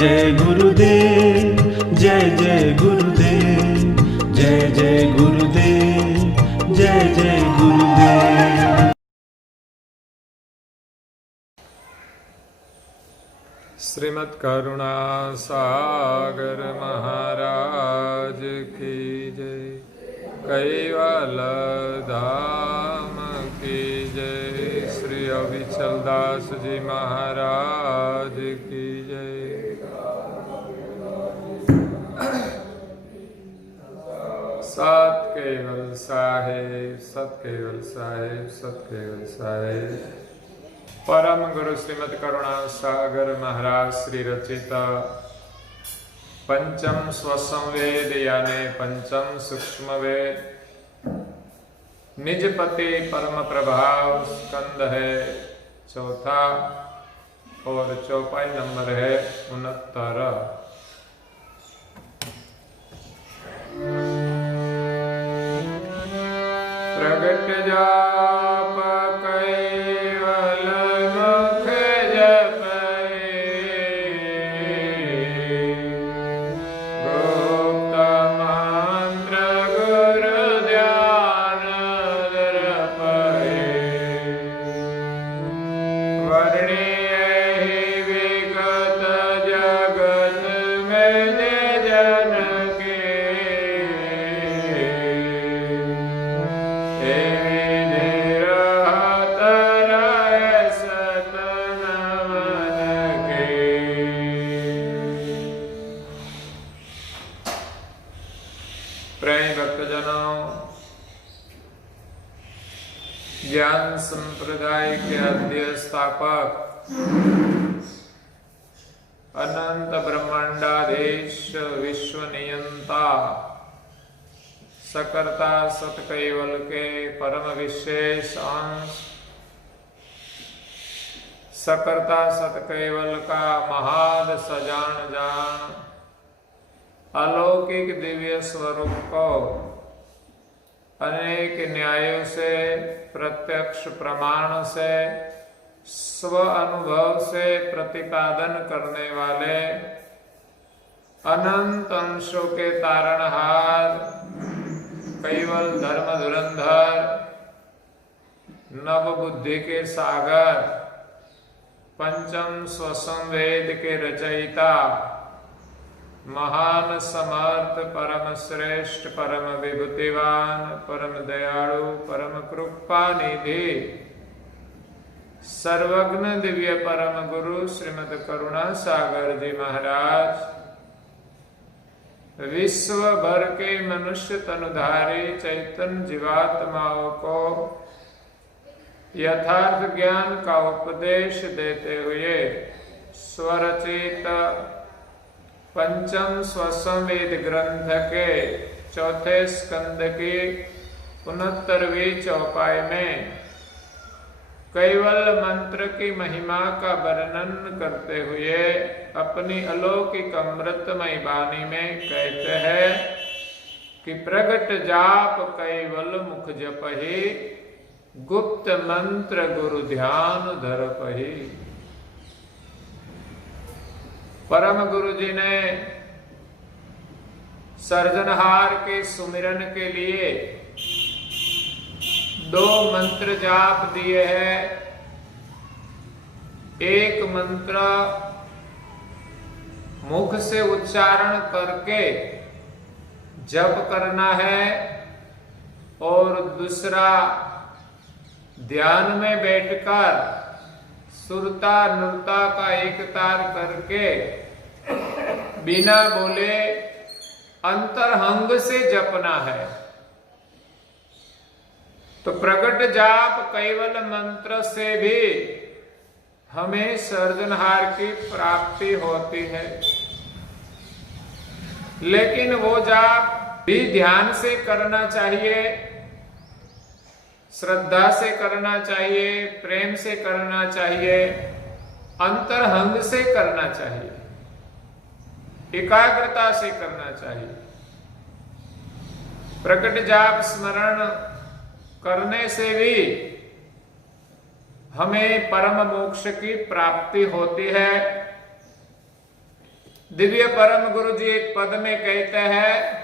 जय गुरुदेव, जय जय गुरुदेव, जय जय गुरुदेव, जय जय गुरुदेव। श्रीमद् करुणा सागर महाराज की जय, कैवल धाम की जय, श्री अविचल दास जी महाराज की जय। सत केवल साहेब, सत केवल साहेब, सत केवल साहेब। परम गुरु श्रीमद् करुणा सागर महाराज श्री रचित पंचम स्वसंवेद यानी पंचम सूक्ष्म वेद निजपति परम प्रभाव स्कंद है चौथा और चौपाई नंबर है 69। प्रगट जाप कैवल मुख जपै, गुप्त मंत्र गुरु ध्यान दर्पै, वर्णिय विगत जगत में जन के, ज्ञान संप्रदाय के आद्य स्थापक अनंत ब्रह्मांडाधीश विश्व नियंता सकर्ता सत कैवल के परम विशेष अंश, सकर्ता सत कैवल का महाद सजान जान अलौकिक दिव्य स्वरूप को अनेक न्यायों से प्रत्यक्ष प्रमाण से स्व अनुभव से प्रतिपादन करने वाले अनंत अंशों के तारणहार कैवल धर्म धुरंधर नव बुद्धि के सागर पंचम स्वसंवेद के रचयिता महान समर्थ परम श्रेष्ठ परम विभूतिवान परम दयालु परम कृपा निधि सर्वज्ञ दिव्य परम गुरु श्रीमद् करुणा सागर जी महाराज विश्व भर के मनुष्य तनुधारी चैतन्य जीवात्माओं को यथार्थ ज्ञान का उपदेश देते हुए स्वरचित पंचम स्वसंवेद ग्रंथ के चौथे स्कंद की 69वीं चौपाई में कैवल मंत्र की महिमा का वर्णन करते हुए अपनी अलौकिक अमृतमय वाणी में कहते हैं कि प्रगट जाप कैवल मुख जपहि, गुप्त मंत्र गुरु ध्यान धरपहि। परम गुरु जी ने सर्जनहार के सुमिरन के लिए 2 मंत्र जाप दिए हैं। एक मंत्र मुख से उच्चारण करके जप करना है और दूसरा ध्यान में बैठकर सुरता नुरता का एक तार करके बिना बोले अंतरहंग से जपना है। तो प्रगट जाप कैवल मंत्र से भी हमें सर्जनहार की प्राप्ति होती है, लेकिन वो जाप भी ध्यान से करना चाहिए, श्रद्धा से करना चाहिए, प्रेम से करना चाहिए, अंतरहंग से करना चाहिए, एकाग्रता से करना चाहिए। प्रकट जाप स्मरण करने से भी हमें परम मोक्ष की प्राप्ति होती है। दिव्य परम गुरु जी एक पद में कहते हैं,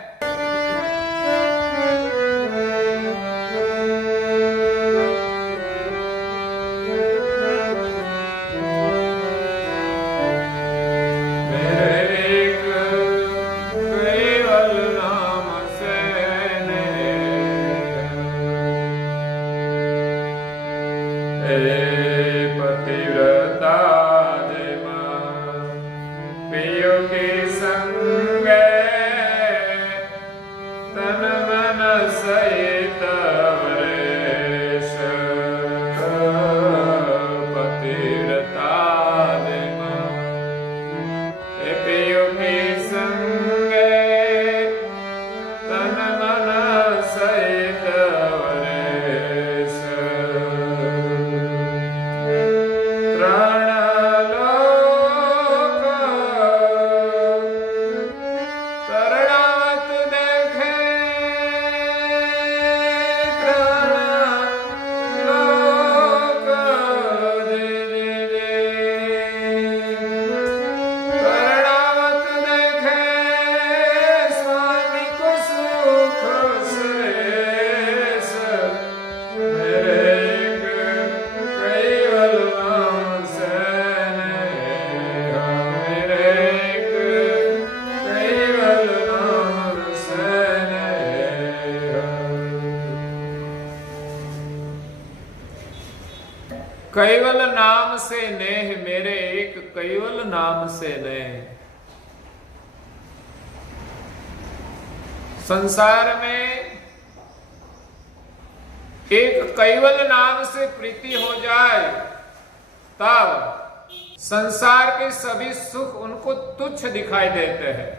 कैवल नाम से नेह मेरे एक कैवल नाम से नेह। संसार में एक कैवल नाम से प्रीति हो जाए तब संसार के सभी सुख उनको तुच्छ दिखाई देते हैं।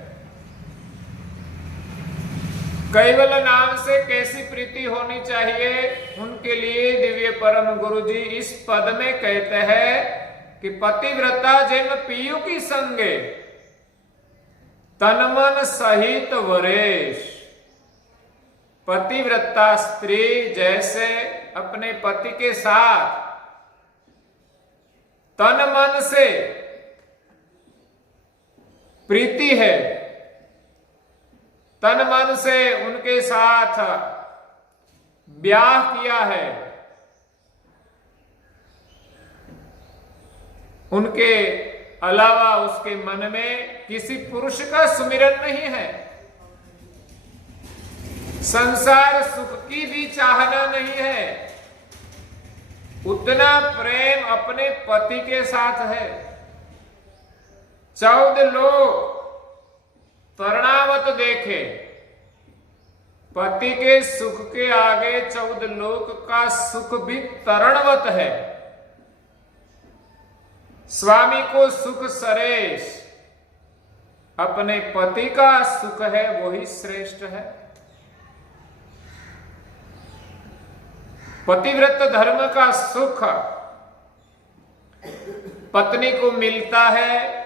कैवल नाम से कैसी प्रीति होनी चाहिए, उनके लिए दिव्य परम गुरु जी इस पद में कहते हैं कि पतिव्रता जैन पियु की संगे तन मन सहित वरेश। पतिव्रता स्त्री जैसे अपने पति के साथ तन मन से प्रीति है, तन मन से उनके साथ ब्याह किया है, उनके अलावा उसके मन में किसी पुरुष का सुमिरन नहीं है, संसार सुख की भी चाहना नहीं है, उतना प्रेम अपने पति के साथ है। 14 लोग तृणावत देखे, पति के सुख के आगे 14 लोक का सुख भी तरणवत है। स्वामी को सुख सरेश, अपने पति का सुख है वही श्रेष्ठ है। पतिव्रत धर्म का सुख पत्नी को मिलता है,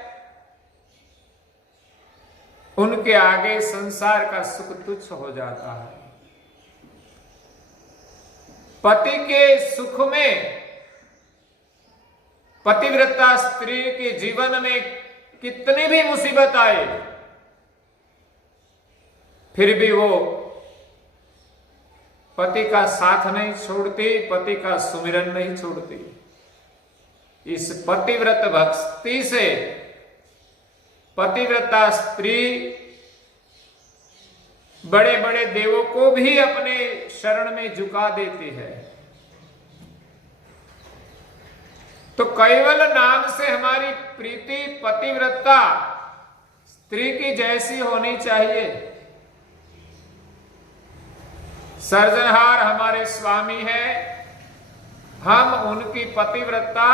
उनके आगे संसार का सुख तुच्छ हो जाता है। पति के सुख में पतिव्रता स्त्री के जीवन में कितनी भी मुसीबत आए, फिर भी वो पति का साथ नहीं छोड़ती, पति का सुमिरन नहीं छोड़ती। इस पतिव्रत भक्ति से पतिव्रता स्त्री बड़े बड़े देवों को भी अपने शरण में झुका देती है। तो कैवल नाम से हमारी प्रीति पतिव्रता स्त्री की जैसी होनी चाहिए। सर्जनहार हमारे स्वामी है, हम उनकी पतिव्रता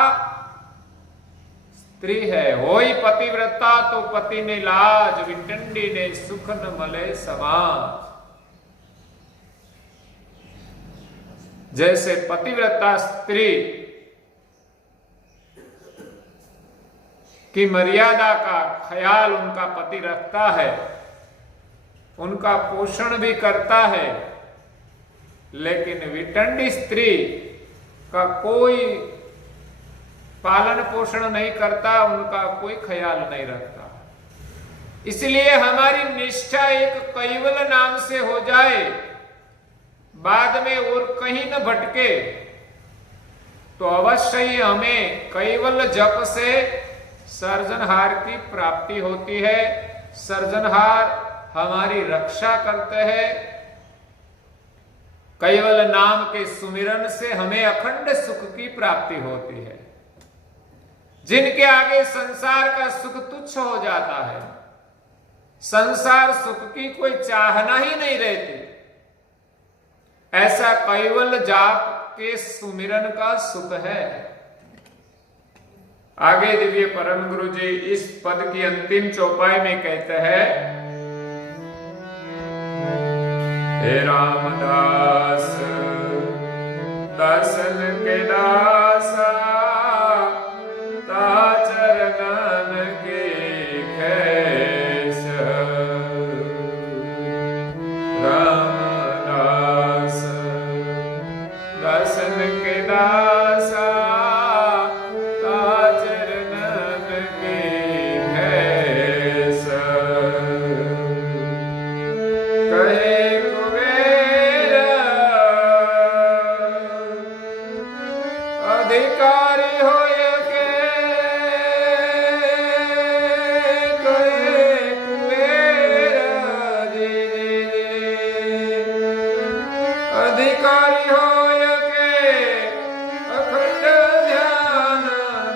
स्त्री है। होई पतिव्रता तो पति ने लाज, विटंडी ने सुख न मले समाज। जैसे पतिव्रता स्त्री की मर्यादा का ख्याल उनका पति रखता है, उनका पोषण भी करता है, लेकिन विटंडी स्त्री का कोई पालन पोषण नहीं करता, उनका कोई ख्याल नहीं रखता। इसलिए हमारी निष्ठा एक कैवल नाम से हो जाए, बाद में और कहीं न भटके, तो अवश्य ही हमें कैवल जप से सर्जनहार की प्राप्ति होती है। सर्जनहार हमारी रक्षा करते हैं। कैवल नाम के सुमिरन से हमें अखंड सुख की प्राप्ति होती है। जिनके आगे संसार का सुख तुच्छ हो जाता है, संसार सुख की कोई चाहना ही नहीं रहती, ऐसा कैवल जाप के सुमिरन का सुख है। आगे दिव्य परम गुरु जी इस पद की अंतिम चौपाई में कहते हैं, हे रामदास दर्शन के दासा, चरणन की खेस। रामदास दर्शन के दासा, चरणन की खेस। कहे कुबेर अधिकारी हो अधिकारी होय के अखंड ध्यान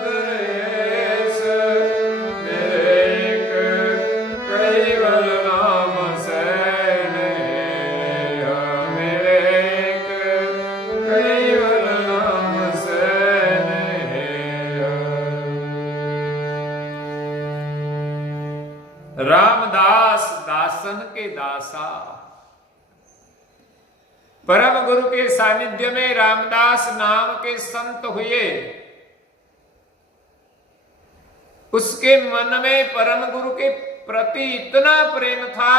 दरेश। एक कैवल नाम से एक कैवल नाम से। रामदास दासन के दासा। परम गुरु के सानिध्य में रामदास नाम के संत हुए। उसके मन में परम गुरु के प्रति इतना प्रेम था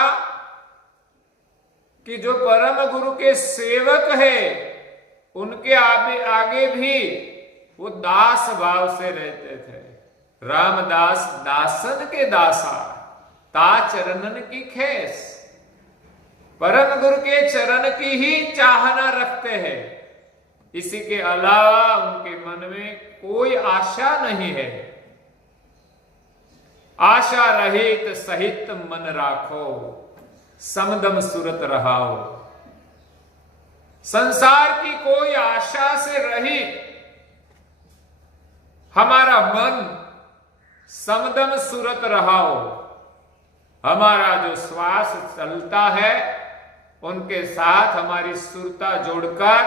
कि जो परम गुरु के सेवक है उनके आगे भी वो दास भाव से रहते थे। रामदास दासन के दासा, ता चरणन की खेस। परम गुरु के चरण की ही चाहना रखते हैं, इसी के अलावा उनके मन में कोई आशा नहीं है। आशा रहित सहित मन राखो, समदम सुरत रहाओ। संसार की कोई आशा से रहित हमारा मन समदम सुरत रहाओ। हमारा जो श्वास चलता है उनके साथ हमारी सुरता जोड़कर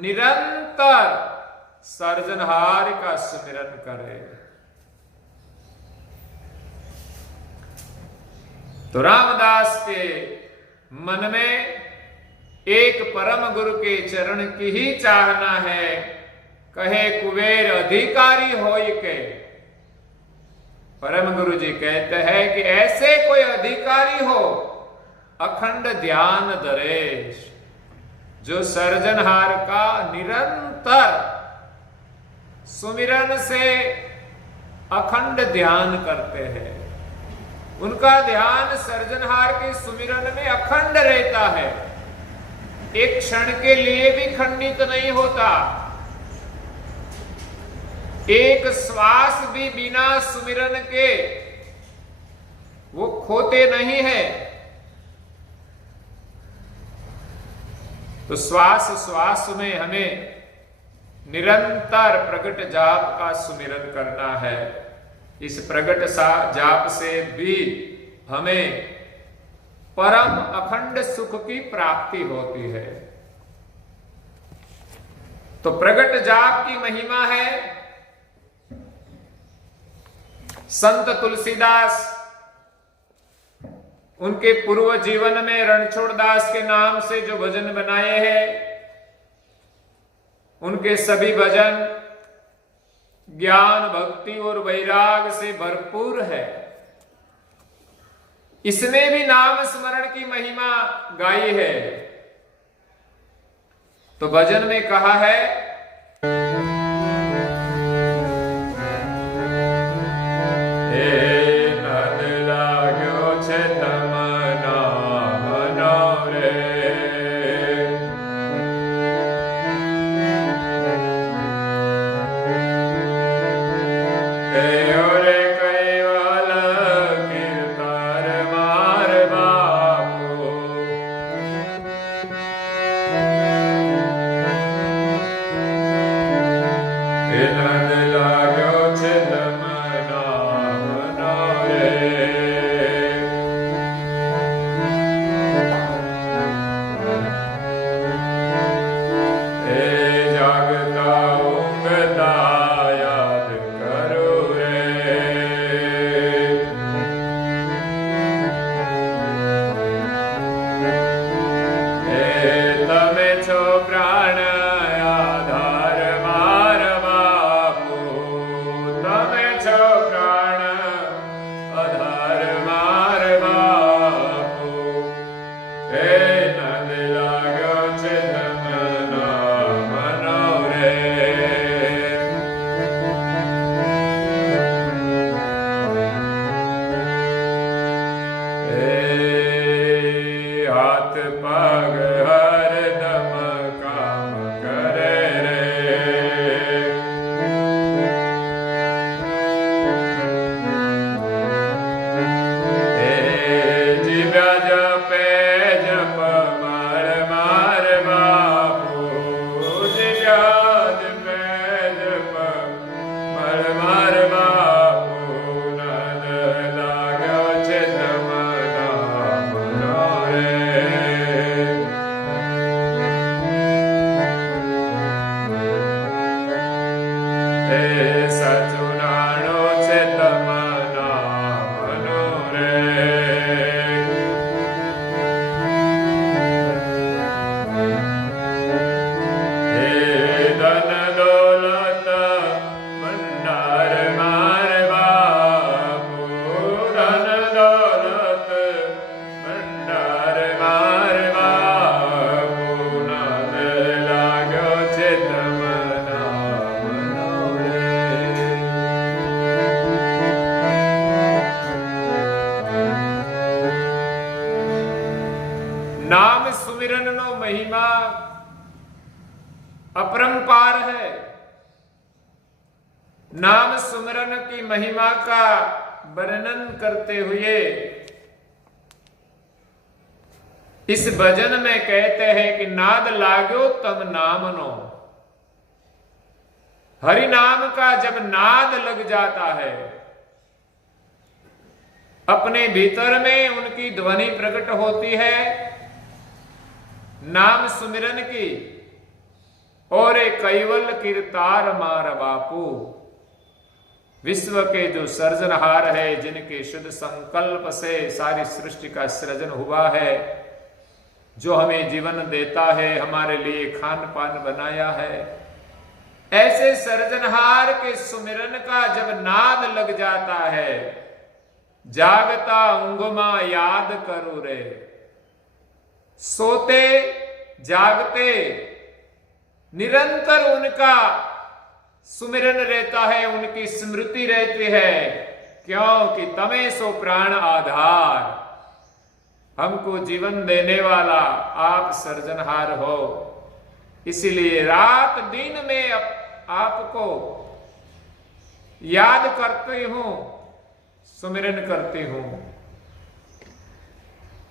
निरंतर सर्जनहार का सुमिरन करें। तो रामदास के मन में एक परम गुरु के चरण की ही चाहना है। कहे कुबेर अधिकारी होय के। परम गुरु जी कहते हैं कि ऐसे कोई अधिकारी हो अखंड ध्यान दरेश, जो सर्जनहार का निरंतर सुमिरन से अखंड ध्यान करते हैं। उनका ध्यान सर्जनहार के सुमिरन में अखंड रहता है, एक क्षण के लिए भी खंडित नहीं होता। एक श्वास भी बिना सुमिरन के वो खोते नहीं है। तो श्वास श्वास में हमें निरंतर प्रगट जाप का सुमिरन करना है। इस प्रगट जाप से भी हमें परम अखंड सुख की प्राप्ति होती है। तो प्रगट जाप की महिमा है। संत तुलसीदास उनके पूर्व जीवन में रणछोड़ दास के नाम से जो भजन बनाए हैं, उनके सभी भजन ज्ञान भक्ति और वैराग से भरपूर है। इसमें भी नाम स्मरण की महिमा गाई है। तो भजन में कहा है, हे नन लाग्यो હે નંદ લાગ્યો છે તમને મનો રે. હાથ પગ હરદમ કામ કરે રે. હે જીવ્યા જપે જપ માર માર બાપુ. જીવ્યા જપે જપ માર માર બાપુ. નંદ લાગ્યો છે તમના મનો રે. હે સાચું નાણું છે તમના મનો રે. હે ધન દોલત ભંડાર માર બાપુ. ધન દોલત ભંડાર માર બાપુ. નંદ લાગ્યો છે તમના મનો રે. नाम सुमिरन नो महिमा अपरंपार है. नाम सुमिरन की महिमा का वर्णन करते हुए इस भजन में कहते हैं कि नाद लाग्यो तम नामनो. हरि नाम का जब नाद लग जाता है, अपने भीतर में उनकी ध्वनि प्रकट होती है नाम सुमिरन की. और एक कैवल कीर्तार मार बापू. विश्व के जो सर्जनहार है, जिनके शुद्ध संकल्प से सारी सृष्टि का सृजन हुआ है, जो हमें जीवन देता है, हमारे लिए खान पान बनाया है, ऐसे सर्जनहार के सुमिरन का जब नाद लग जाता है, जागता ऊंघमा याद करो रे. सोते जागते निरंतर उनका सुमिरन रहता है, उनकी स्मृति रहती है. क्योंकि तमें सो प्राण आधार. हमको जीवन देने वाला आप सर्जनहार हो. इसीलिए रात दिन में आपको याद करती हूं, सुमिरन करती हूं.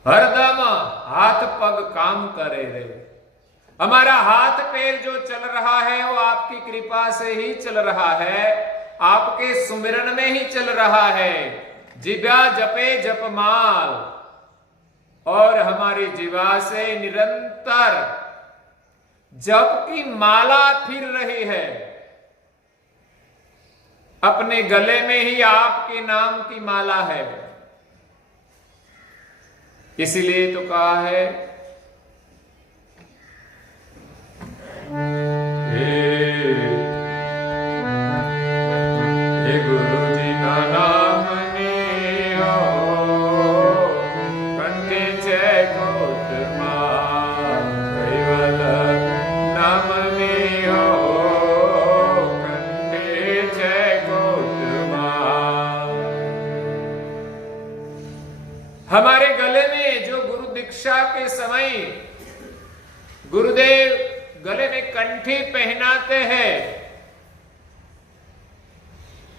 हरदम हाथ पग काम करे रे. हमारा हाथ पैर जो चल रहा है वो आपकी कृपा से ही चल रहा है, आपके सुमिरन में ही चल रहा है. जिव्या जपे जपमाल. और हमारी जीवा से निरंतर जप की माला फिर रही है. अपने गले में ही आपके नाम की माला है. इसीलिए तो कहा है हे गुरु जी ना नाम लियो कंठे छे कोटमा. कैवल नाम लियो कंठे छे कोटमा. हमारे गले में जो गुरु दीक्षा के समय गुरुदेव गले में कंठी पहनाते हैं,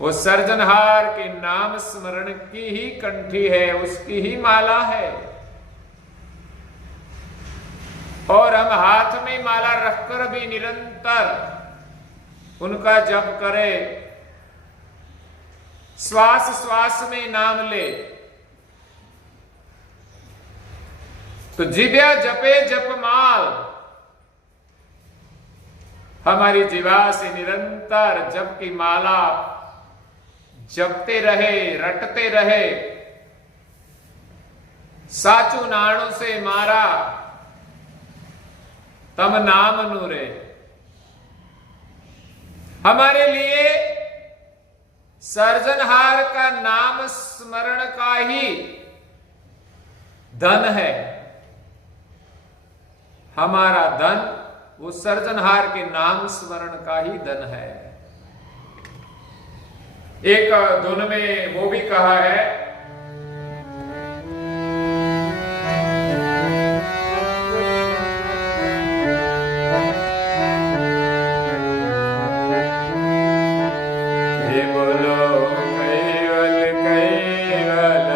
वो सर्जनहार के नाम स्मरण की ही कंठी है, उसकी ही माला है. और हम हाथ में माला रखकर भी निरंतर उनका जप करें, श्वास श्वास में नाम ले, तो जिव्या जपे जपमाल. हमारी जीवा से निरंतर जप की माला जपते रहे, रटते रहे. साचू नाणु से मारा तम नाम नूरे. हमारे लिए सर्जनहार का नाम स्मरण का ही धन है. हमारा धन वो सर्जनहार के नाम स्मरण का ही धन है। एक धुन में वो भी कहा है, हे बोलो कैवल कैवल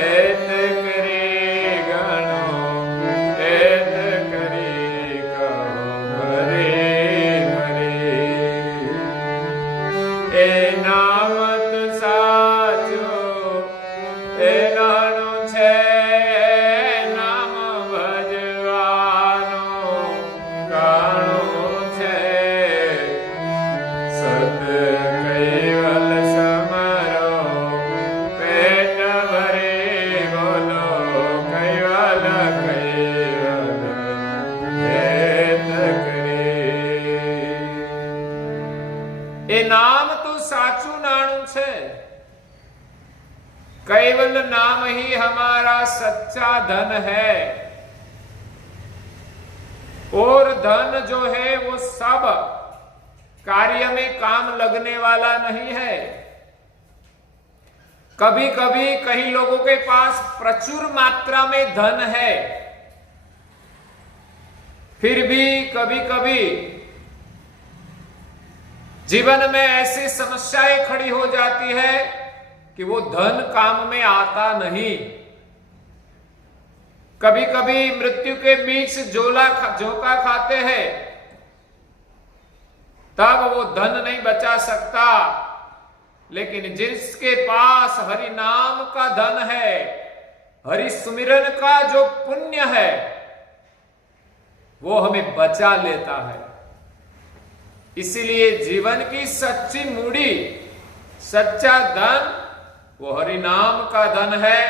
एत करी गणो एत करी कहो हरे हरे। ए नामत साचो ए नानो छे नाम भजवानो काणो छे सत कैवल समरो पेट भरे बोलो कैवल कैवल हेत करे। ए नाम तो साचू नाणु छे। कैवल नाम ही हमारा सच्चा धन है। और धन जो है वो सब कार्य में काम लगने वाला नहीं है। कभी कभी कई लोगों के पास प्रचुर मात्रा में धन है, फिर भी कभी कभी जीवन में ऐसी समस्याएं खड़ी हो जाती है कि वो धन काम में आता नहीं। कभी कभी मृत्यु के बीच झोंका खाते हैं, तब वो धन नहीं बचा सकता। लेकिन जिसके पास हरि नाम का धन है, हरि सुमिरन का जो पुण्य है, वो हमें बचा लेता है। इसीलिए जीवन की सच्ची मूड़ी, सच्चा धन वो हरि नाम का धन है।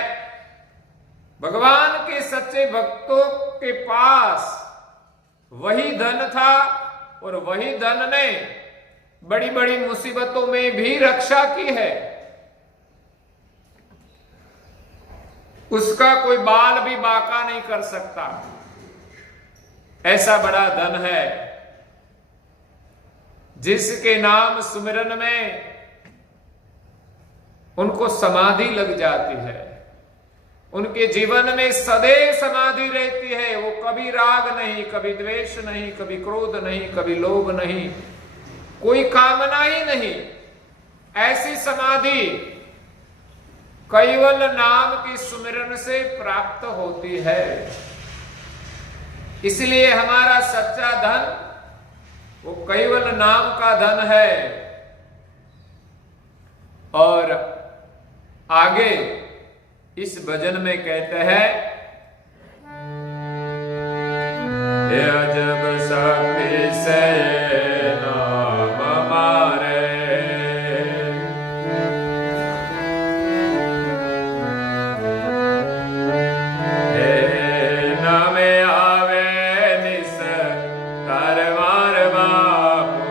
भगवान के सच्चे भक्तों के पास वही धन था और वही धन ने बड़ी बड़ी मुसीबतों में भी रक्षा की है। उसका कोई बाल भी बांका नहीं कर सकता, ऐसा बड़ा धन है। जिसके नाम सुमिरन में उनको समाधि लग जाती है, उनके जीवन में सदैव समाधि रहती है। वो कभी राग नहीं, कभी द्वेष नहीं, कभी क्रोध नहीं, कभी लोभ नहीं, कोई कामना ही नहीं। ऐसी समाधि कैवल नाम की सुमिरन से प्राप्त होती है। इसलिए हमारा सच्चा धन वो कैवल नाम का धन है। और आगे इस भजन में कहते हैं, हे अजब शक्ति से नाम हमारे, हे नाम आवे निस तरवार बापू,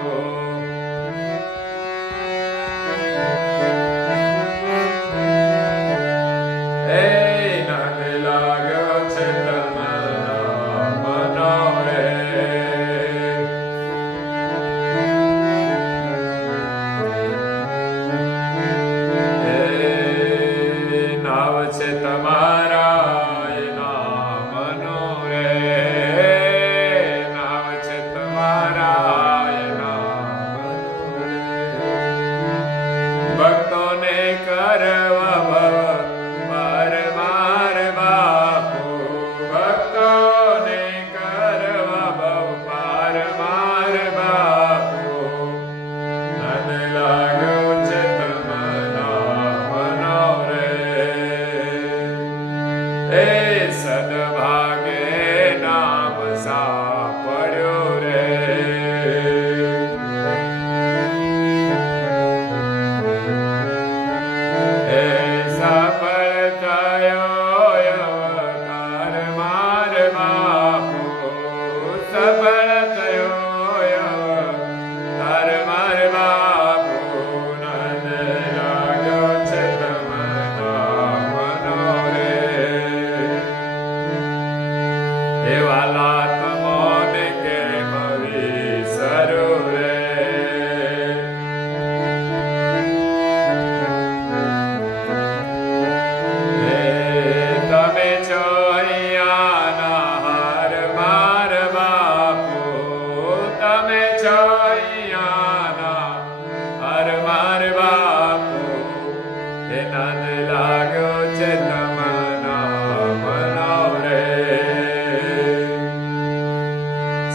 વાલા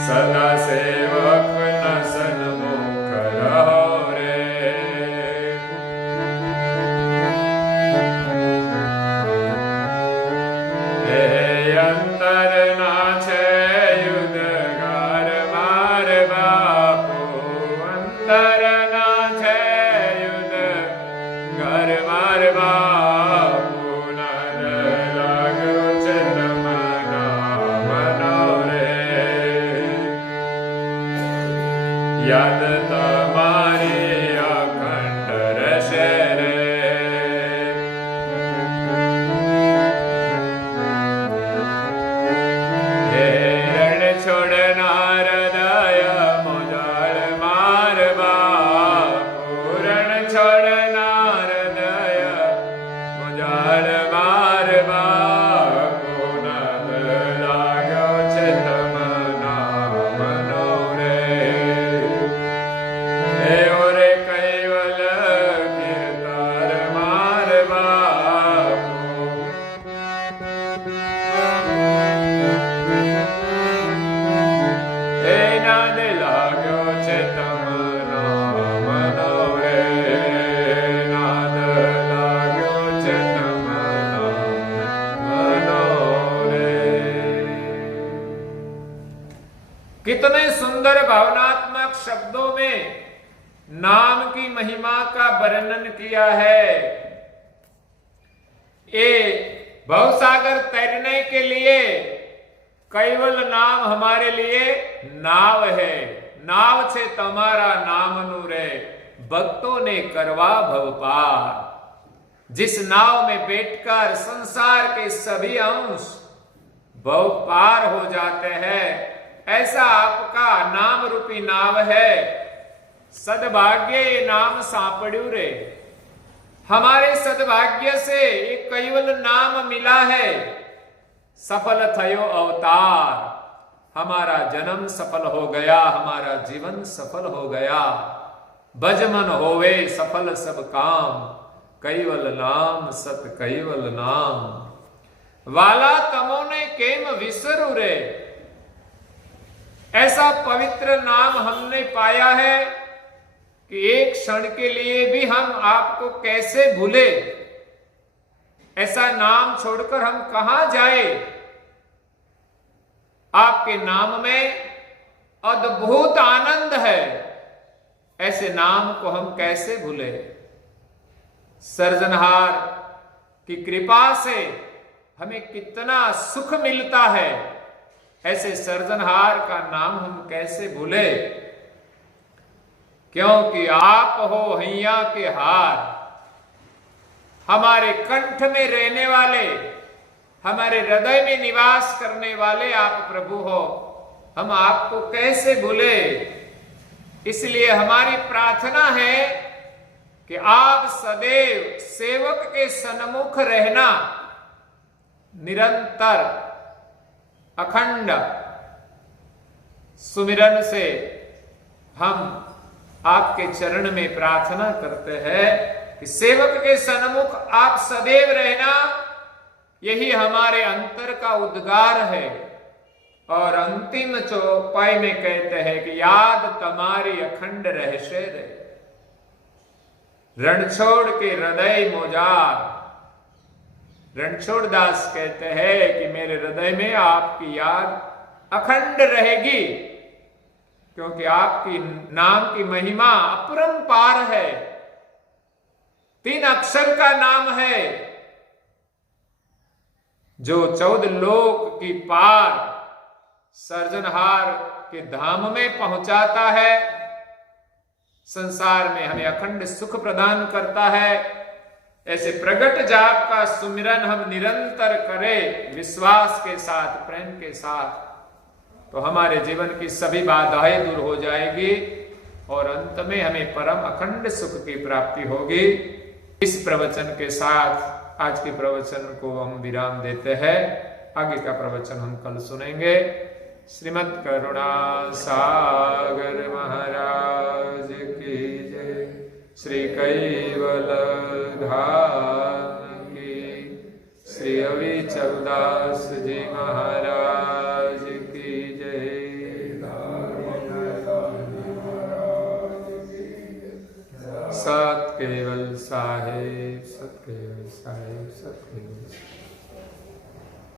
सदा सेवक न सन्मुख रहो रे। हे अंतर नाचे युद्धगार मार बापू, अंतर नाचे युद्धगार मार बापू, नर लागो चित मना मनो रे। याद तुम्हारी अखंड रसे रे। हे रण छोड़नार दया मोजाल मार बापू, रण छोड़नार दया मोजाल मार बापू, नद लागो चित मना मनो रे। हे ओरे कैवल कीर्तार मार बापू, हे नाद लागो चित मना मनो रे, नाद लागो चित मना मनो रे। कितने सुंदर भावनात्मक शब्दों में नाम की महिमा का वर्णन किया है। ये भवसागर तैरने के लिए कैवल नाम हमारे लिए नाव है। नाव छे तमारा नाम नु रे, भक्तों ने करवा भव पार। जिस नाव में बैठकर संसार के सभी अंश भव पार हो जाते हैं, ऐसा आपका नाम रूपी नाव है। सद्भाग्य ये नाम सांपड्यू रे। हमारे सद्भाग्य से एक कैवल नाम मिला है। सफल थयो अवतार, हमारा जन्म सफल हो गया, हमारा जीवन सफल हो गया। भजमन होवे सफल सब काम, कैवल नाम सत कैवल नाम। वाला तमोने केम विसरु रे। ऐसा पवित्र नाम हमने पाया है कि एक क्षण के लिए भी हम आपको कैसे भूले। ऐसा नाम छोड़कर हम कहां जाए। आपके नाम में अद्भुत आनंद है, ऐसे नाम को हम कैसे भूले। सर्जनहार की कृपा से हमें कितना सुख मिलता है, ऐसे सर्जनहार का नाम हम कैसे भूले। क्योंकि आप हो हैया के हार, हमारे कंठ में रहने वाले, हमारे हृदय में निवास करने वाले आप प्रभु हो। हम आपको कैसे भूले। इसलिए हमारी प्रार्थना है कि आप सदैव सेवक के सन्मुख रहना, निरंतर अखंड सुमिरन से हम आपके चरण में प्रार्थना करते हैं कि सेवक के सन्मुख आप सदैव रहना। यही हमारे अंतर का उद्गार है। और अंतिम चौपाई में कहते हैं कि याद तुम्हारी अखंड रहसे रे। रणछोड़ के हृदय मोजार, रणछोड़ दास कहते हैं कि मेरे हृदय में आपकी याद अखंड रहेगी, क्योंकि आपकी नाम की महिमा अपरंपार है। 3 अक्षर का नाम है जो 14 लोक की पार सर्जनहार के धाम में पहुंचाता है। संसार में हमें अखंड सुख प्रदान करता है। ऐसे प्रगट जाप का सुमिरन हम निरंतर करें विश्वास के साथ, प्रेम के साथ, तो हमारे जीवन की सभी बाधाएं दूर हो जाएगी और अंत में हमें परम अखंड सुख की प्राप्ति होगी। इस प्रवचन के साथ आज के प्रवचन को हम विराम देते हैं। आगे का प्रवचन हम कल सुनेंगे। श्रीमद् करुणा सागर महाराज की जय। श्री कैवल धाम की, श्री अविचलदास जी महाराज की जय। साहेब सत कई वल साहेब।